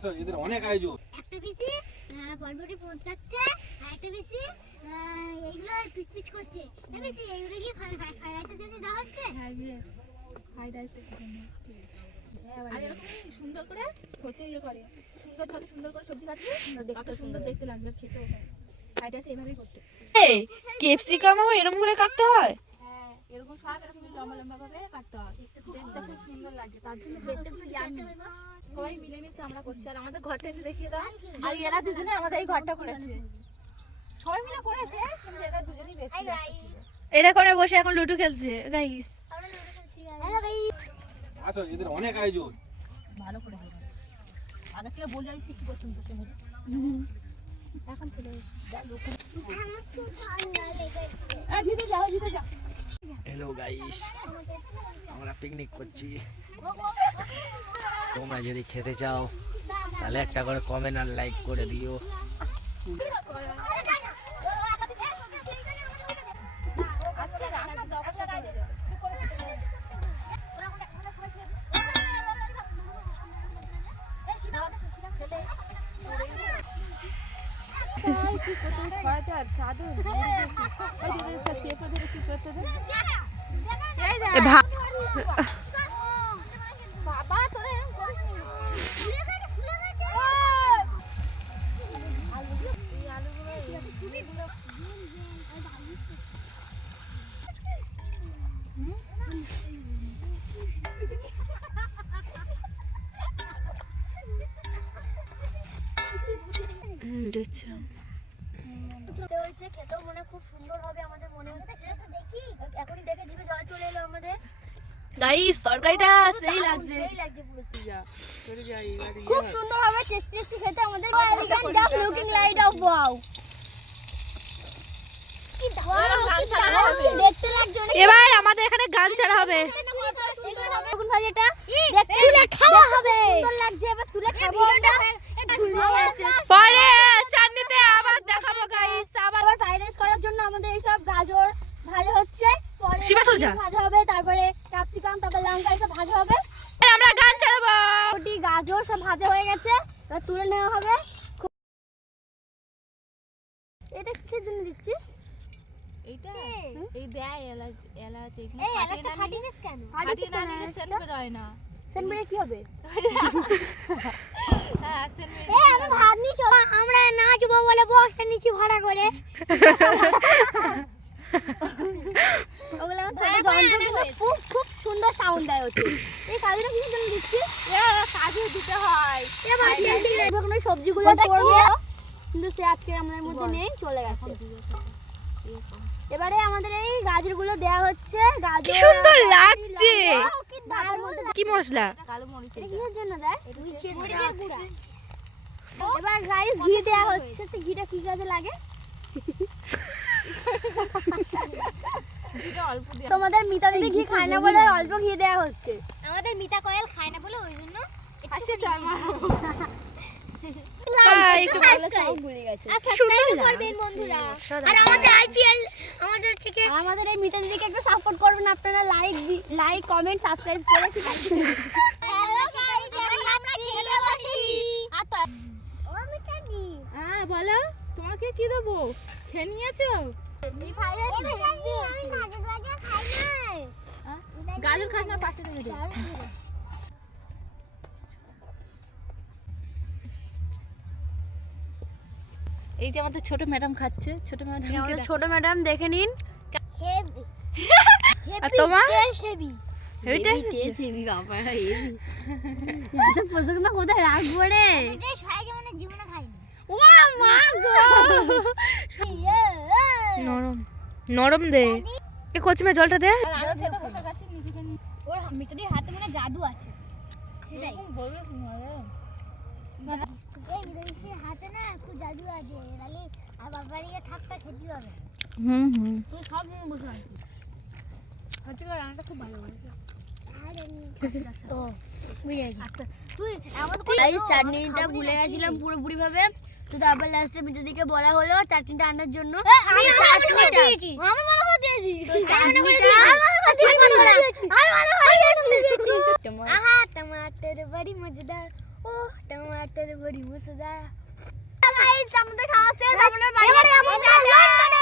আসো এদের অনেক আয়োজন। একটা বেশি বলবটি পৌঁছাচ্ছে একটা বেশি এইগুলো পিচ করছে। বেশি এইগুলো কি রাইসের জন্য দেওয়া হচ্ছে? হ্যাঁ ফ্রাইড রাইসের জন্য আর এরকম সুন্দর করে হচ্ছে ইয়ে করে? সুন্দর যত সুন্দর করে সবজি কাটবে তত সুন্দর। দেখতে লাগবে খেতেও ফ্রাইড রাইস এইভাবেই করতে। ক্যাপসিকামও এরকম করে কাটতে হয়? হ্যাঁ এরকম সব এরকম লম্বা লম্বা ভাবে কাটতে হয়। দেখতে খুব সুন্দর লাগে তার জন্য দেখতে খুব মিলেমিশে আমরা করছি। আর আমাদের ঘরটা একটু দেখিয়ে দাও। আর এরা দুজনে আমাদের এই ঘরটা করেছে। সবাই মিলে করেছে কিন্তু এরা দুজনেই বেশি করে বসে এখন লুডো খেলছে গাইস আসো এদের অনেক আয়োজন। ভালো করে আগে থেকে বললে আমি কিছু করতাম তোকে এখন চলে যা লোক আমার খুব ঠান্ডা লেগেছে এই ভিতরে যাও ভিতরে যাও হ্যালো গাইস আমরা পিকনিক করছি তোমরা যদি খেতে চাও তাহলে একটা করে কমেন্ট আর লাইক করে দিও। আজকে হয়েছে খেতেও মনে খুব সুন্দর হবে আমাদের মনে হচ্ছে। এখনই দেখে জিভে জল চলে এলো আমাদের। গাইস তরকারিটা সেই লাগছে। সেই লাগছে পুরো খুব সুন্দর হবে টেস্টি টেস্টি খেতে আমাদের। Just looking light of wow এবার আমাদের এখানে গান চালা হবে। বেগুন দেখতে খাওয়া হবে। লাগছে। এবার তুলে খাব পরে চাটনিতে আবার দেখাবো গাইস আবার আবার ফ্রাইড রাইস করার জন্য আমাদের এইসব গাজর ভাজা হচ্ছে সোজা। ভাজা হবে তারপরে ক্যাপসিকাম তারপর লঙ্কা এসব ভাজা হবে। আমরা গান চালাবো ওটি গাজর সব ভাজা হয়ে গেছে। এবার তুলে নেওয়া হবে। এটা কিসের জন্য দিচ্ছিস? এইটা? এই দেয় এলাচ এলাচ এখানে এই এলাচটা ফাটিয়েছিস কেন? ফাটিয়ে না নিলে সেন্ট বেরোয় না। সেন কি হবে? হ্যাঁ আমি ভাত আমরা নাচবো বলে বক্সের নিচে ভাড়া করে। খুব খুব সুন্দর সাউন্ড দেয় হচ্ছে এই কাজটা জন্য কাজে দিতে হয়। এবার কোনো সবজিগুলো কিন্তু সে আজকে আমাদের মধ্যে নেই চলে গেছে। এবারে আমাদের এই গাজরগুলো দেয়া হচ্ছে। গাজর কি সুন্দর লাগছে। কি দারুণ মধ্যে কি মশলা? কালো মরিচ কিসের জন্য দেয়? এবার রাইস ঘি দেয়া হচ্ছে। তো ঘিটা কি কাজে লাগে? তোমাদের মিতা দিদি ঘি খায় না বলে অল্প ঘি দেয়া হচ্ছে। আমাদের মিতা কয়েল খায় না বলে ওই জন্য পাশে চল আমাদের আইপিএল আমাদের থেকে আমাদের এই মিতা দিদিকে একটু সাপোর্ট করবেন আপনারা। লাইক লাইক কমেন্ট সাবস্ক্রাইব করে ঠিক আছে। আমরা খেলে বসেছি ও মিতা দি হ্যাঁ বলো। তোমাকে কি দেবো? খেয়ে নিয়েছো আমি গাজর গাজর খাই না গাজর খাস না পাশে দে। এই যে আমাদের ছোট ম্যাডাম খাচ্ছে ছোট ম্যাডাম আমাদের ছোট ম্যাডাম দেখে নিন। হেভি। আর তোমার? হেভি। এইটা এত পছন্দ কোথায় রাখব রে? মানে জীবনে খাইনি। ও মা গো! নরম নরম দে। কচমে জলটা দে। আরও ওর মিটুরির হাতে মানে জাদু আছে। সেটাই। এরকম বলবে কি মজা? এই মিটুরির হাতে না খুব জাদু আছে। তাহলে আর বাবার ইয়ে ঠাকটা খেতে হবে। হুম হুম। তুই সব দিন বসে আছিস হচ্ছে কি রান্নাটা খুব ভালো হয়েছে। আচ্ছা চাটনিটা গেছিলাম পুরোপুরি ভাবে তো তারপর লাস্টে মিটু দিকে বলা হলো চাটনিটা আনার জন্য। আমি চাটনিটা দিয়েছি আমি মনে করে দিয়েছি চাটনিটা আমি মনে করে দিয়েছি আমি মনে